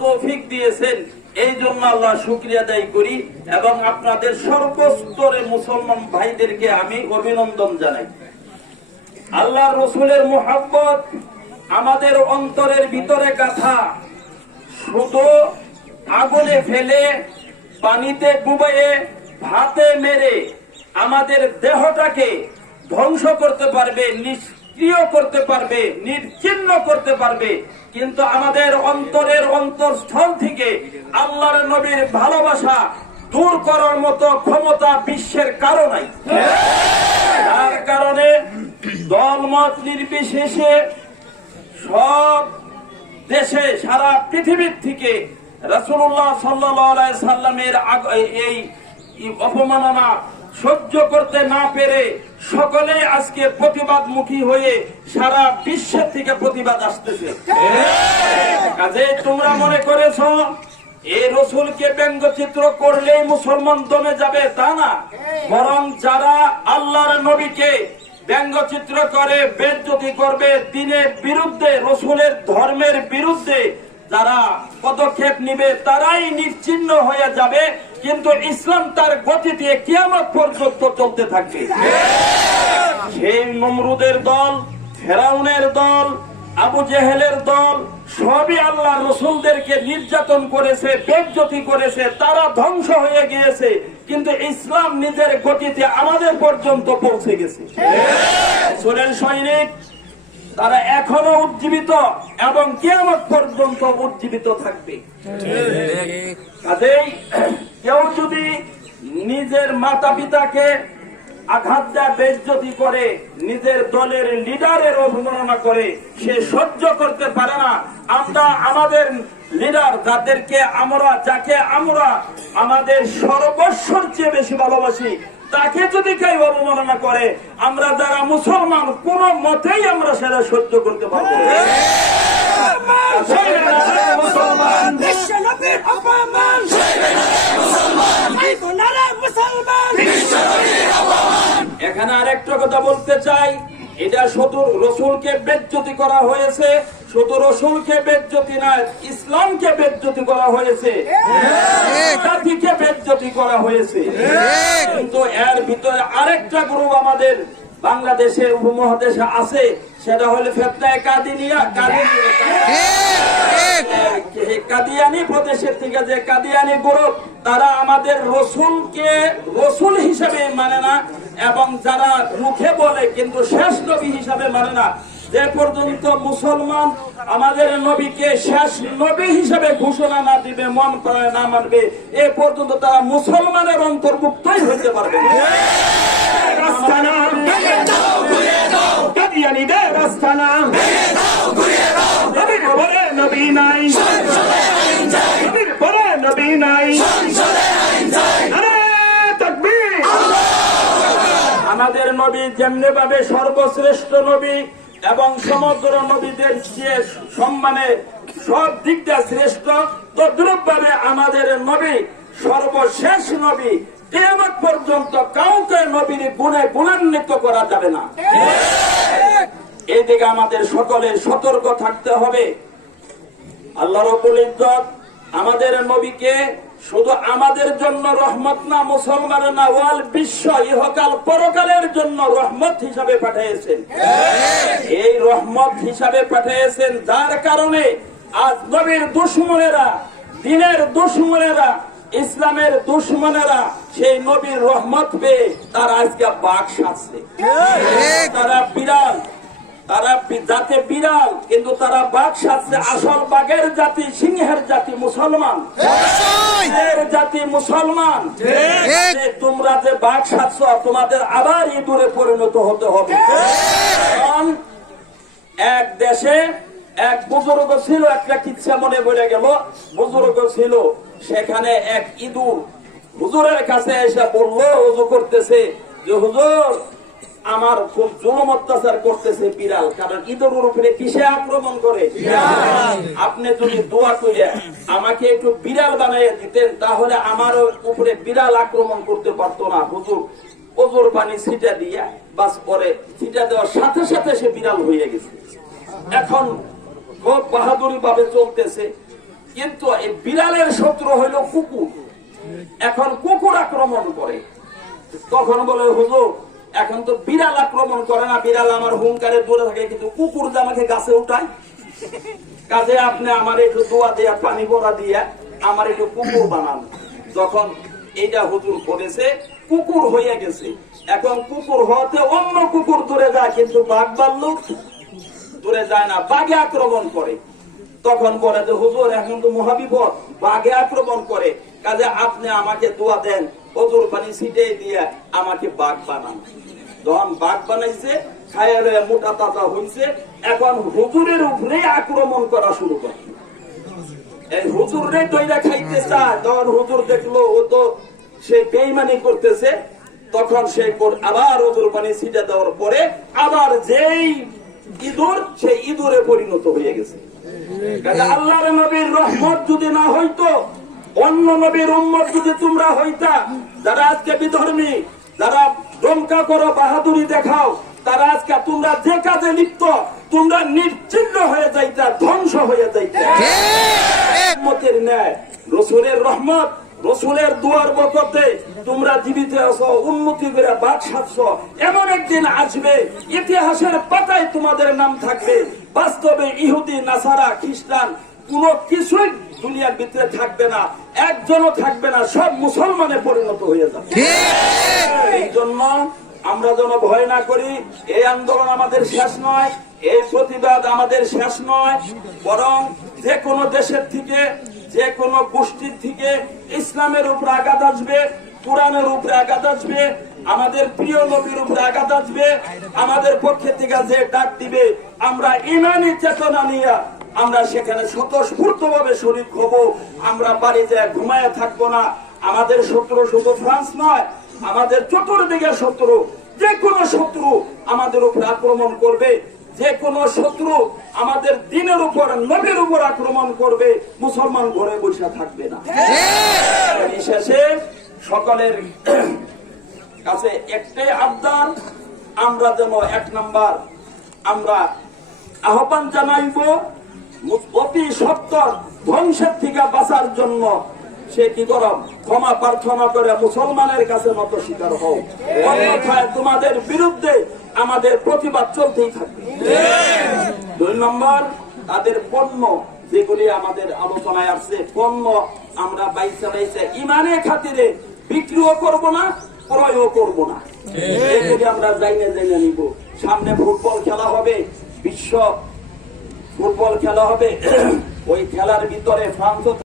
তৌফিক দিয়েছেন, এই জন্য আল্লাহ শুকরিয়া আদায় করি এবং আপনাদের সর্বস্তরে মুসলমান ভাইদেরকে আমি অভিনন্দন জানাই। আল্লাহ রসুলের মুহাব্বত আমাদের অন্তরের ভিতরে গাথা, শুধু আগুনে ফেলে, পানিতে ডুবিয়ে, ভাতে মেরে আমাদের দেহটাকে ধ্বংস করতে পারবে, নিষ্ক্রিয় করতে পারবে, নির্চিহ্ন করতে পারবে, কিন্তু আমাদের অন্তরের অন্তরস্থল থেকে আল্লাহর নবীর ভালোবাসা দূর করার মতো ক্ষমতা বিশ্বের কারো নাই। যার কারণে দলমত নির্বিশেষে সব দেশে, সারা পৃথিবীর থেকে রাসূলুল্লাহ সাল্লাল্লাহু আলাইহি সাল্লামের এই অপমাননা সহ্য করতে না পেরে সকলে আজকে প্রতিবাদমুখী হয়ে সারা বিশ্বের থেকে প্রতিবাদ আসতেছে। কাজে তোমরা মনে করেছ এই রসুলকে ব্যঙ্গচিত্র করলেই মুসলমান দমে যাবে, তা না। বরং যারা আল্লাহর নবীকে ব্যঙ্গচিত্র করে, বেইজ্জতি করবে, দ্বীনের বিরুদ্ধে, রসুলের ধর্মের বিরুদ্ধে যারা পদক্ষেপ নিবে, তারাই নিশ্চিহ্ন হয়ে যাবে। কিন্তু ইসলাম তার গতিতে কিয়ামত পর্যন্ত চলতে থাকবে। সেই নমরুদের দল, ফেরাউনের দল, আবু জেহেলের দল সবই আল্লাহ রসুলদেরকে নির্যাতন করেছে, বেইজ্জতি করেছে, তারা ধ্বংস হয়ে গিয়েছে। কিন্তু ইসলাম নিজের গতিতে আমাদের পর্যন্ত পৌঁছে গেছে। রাসূলের সৈনিক তারা এখনো উজ্জীবিত এবং কিয়ামত পর্যন্ত উজ্জীবিত থাকবে। কাজেই কেউ যদি নিজের মাতা পিতাকে আঘাত দেয়, বেইজ্জতি করে, নিজের দলের লিডারের অবমাননা করে, সে সহ্য করতে পারে না। আমরা আমাদের লিডার, যাকে আমরা আমাদের সর্বস্বর চেয়ে বেশি ভালোবাসি, তাকে যদি কেউ অবমাননা করে, আমরা যারা মুসলমান কোন মতেই আমরা সেটা সহ্য করতে পারবো না। এখানে আরেকটা কথা বলতে চাই, এটা শুধু রসুলকে বেইজ্জতি করা হয়েছে, শুধু রসুলকে বেইজ্জতি নয়, ইসলামকে বেইজ্জতি করা হয়েছে, জাতিকে বেইজ্জতি করা হয়েছে। কিন্তু এর ভিতরে আরেকটা গ্রুপ আমাদের বাংলাদেশের উপমহাদেশে আছে, সেটা হলো ফিতনায়ে কাদিয়ানি প্রদেশের থেকে যে কাদিয়ানি গ্রুপ, তারা আমাদের রসুলকে রসুল হিসেবে মানে না এবং যারা মুখে বলে কিন্তু শেষ নবী হিসাবে মানে না। যে পর্যন্ত মুসলমান আমাদের নবীকে শেষ নবী হিসেবে ঘোষণা না দিবে, মন করে না মানবে, এ পর্যন্ত তারা মুসলমানের অন্তর্ভুক্তই হতে পারবে। আমাদের নবী যেমনি ভাবে সর্বশ্রেষ্ঠ নবী এবং সমগ্র নবীদের চেয়ে সম্মানে সব দিক দিয়ে শ্রেষ্ঠ, তদ্রূপ ভাবে আমাদের নবী সর্বশেষ নবী। কিয়ামত পর্যন্ত কাউকে নবীর গুণে গুণান্বিত করা যাবে না। এই দিকে আমাদের সকলের সতর্ক থাকতে হবে। আল্লাহ রাব্বুল ইজ্জত আমাদের নবীকে শুধু আমাদের জন্য রহমত না, মুসলমানের না, ওয়াল বিশ্ব ইহকাল পরকালের জন্য রহমত হিসাবে পাঠিয়েছেন। এই রহমত হিসাবে পাঠিয়েছেন, যার কারণে আজ নবীর দুশমনেরা, দ্বীনের দুশমনেরা, ইসলামের দুশমনেরা সেই নবীর রহমত পেয়ে তারা আজকে বাঘ সাজছে। তারা বিড়াল, তারা জাতি বিড়াল, কিন্তু তারা বাঘ সাজছে। আসল বাঘের জাতি, সিংহের জাতি মুসলমান, জাতি মুসলমান। তোমরা যে বাঘ সাজছ, তোমাদের আবার ইঁদুরে পরিণত হতে হবে। এক দেশে এক বুজুর্গ ছিল, একটা কিচ্ছা মনে পড়ে গেল। বুজুর্গ ছিল, সেখানে এক ইঁদুর হুজুরের কাছে এসে বলল, ওযু করতেছে, যে হুজুর আমার খুব জুলুম অত্যাচার করতেছে বিড়াল। কারণ ইঁদুরের উপরে কিসে আক্রমণ করে? আপনি যদি দোয়া করে আমাকে একটু বিড়াল বানাইয়া দিতেন, তাহলে আমার উপরে বিড়াল আক্রমণ করতে পারতো না। হুজুর ওজোর পানি ছিটা দিয়া, বাস পরে ছিটা দেওয়ার সাথে সাথে সে বিড়াল হয়ে গেছে। এখন খুব বাহাদুরি ভাবে চলতেছে। কিন্তু এই বিড়ালের শত্রু হইল কুকুর। এখন কুকুর আক্রমণ করে, তখন বলে হুজুর এখন তো বিড়াল আক্রমণ করে না, বিড়াল আমার হুঙ্কারে দূরে থাকে, কিন্তু কুকুর যে আমাকে গাছে উঠায়, কাজে আপনি আমার একটু দোয়া দিয়া পানি ভরা দিয়া আমার একটু কুকুর বানান। যখন এইটা হুজুর করেছে, কুকুর হয়ে গেছে। এখন কুকুর হতে অন্য কুকুর দূরে যায়, কিন্তু বাঘ ভাল্লুক দূরে যায় না, বাঘে আক্রমণ করে। তখন বলে যে হুজুর এখন তো মহাবিপদ, বাঘে আক্রমণ করে, কাজে আপনি আমাকে দোয়া দেন, হুজুর পানি ছিটে দিয়ে আমাকে বাঘ বানান। যখন বাঘ বানাইছে, খায়া লয়ে মোটা তাজা হইছে, এখন হুজুরের উপরে আক্রমণ করা শুরু করে। এই হুজুর রে দইরা খাইতে চায়, তখন হুজুর দেখলো ও তো সে বেঈমানি করতেছে, তখন সে আবার হুজুর পানি ছিটে দেওয়ার পরে আবার যেই ইঁদুর, সেই ইঁদুরে পরিণত হয়ে গেছে। আল্লাহর নবীর রহমত যদি না হইতো, অন্য নবীর উম্মত যদি তোমরা হইতা, যারা আজকে বিধর্মী, যারা ডমকা করো, বাহাদুরি দেখাও, তারা আজকে তোমরা যে কাজে লিপ্ত, তোমরা নিশ্চিহ্ন হয়ে যাইতা, ধ্বংস হয়ে যাইতা। উম্মতের ন্যায় রাসূলের রহমত, রাসূলের দুয়ার বরকতে তোমরা জীবিত আছো, উন্নতি করে বাদ সাধছো। এমন একদিন আসবে, ইতিহাসের পাতায় তোমাদের নাম থাকবে। বাস্তবে ইহুদি, নাসারা, খ্রিস্টান কোন কিছুই দুনিয়ার ভিতরে থাকবে না, একজনও থাকবে না, সব মুসলমানে পরিণত হয়ে যাবে। এই জন্য আমরা যেন ভয় না করি। এই আন্দোলন আমাদের শেষ নয়, এই প্রতিবাদ আমাদের শেষ নয়, বরং যে কোনো দেশের থেকে, যে কোনো গোষ্ঠীর থেকে ইসলামের উপরে আঘাত আসবে, কোরআনের উপরে আঘাত আসবে, আমাদের প্রিয় নবীর উপরে আঘাত আসবে, আমাদের পক্ষে থেকে যে ডাক দিবে, আমরা ইমানি চেতনা নিয়ে আমরা সেখানে স্বতঃস্ফূর্ত ভাবে শরীক হব। আমরা বাড়ি যায় ঘুমায় থাকবো না। আমাদের শত্রু শুধু ফ্রান্স নয়, আমাদের চতুর্দিকে শত্রু, যে কোনো শত্রু আমাদের উপর আক্রমণ করবে, যে কোনো শত্রু আমাদের দিনের উপর, নবীর উপর আক্রমণ করবে, মুসলমান ঘরে বসে থাকবে না। শেষে সকলের কাছে একটাই আবদার, আমরা যেন 1 নাম্বার আমরা আহ্বান জানাইব, অতি সত্তর ধ্বংসের থেকে বাঁচার জন্য সে কি করো, ক্ষমা প্রার্থনা করে মুসলমানের কাছে নত স্বীকার হও, অন্যথায় তোমাদের বিরুদ্ধে আমাদের প্রতিবাদ চলতেই থাকবে। 2 নম্বর, তাদের পণ্য যেগুলি আমাদের আলোচনায় আসছে, পণ্য আমরা বাইসা ইমানের খাতিরে বিক্রিও করব না, ক্রয়ও করব না। এগুলি আমরা জাইনে নিব। সামনে ফুটবল খেলা হবে, বিশ্ব ফুটবল খেলা হবে, ওই খেলার ভিতরে ফ্রান্স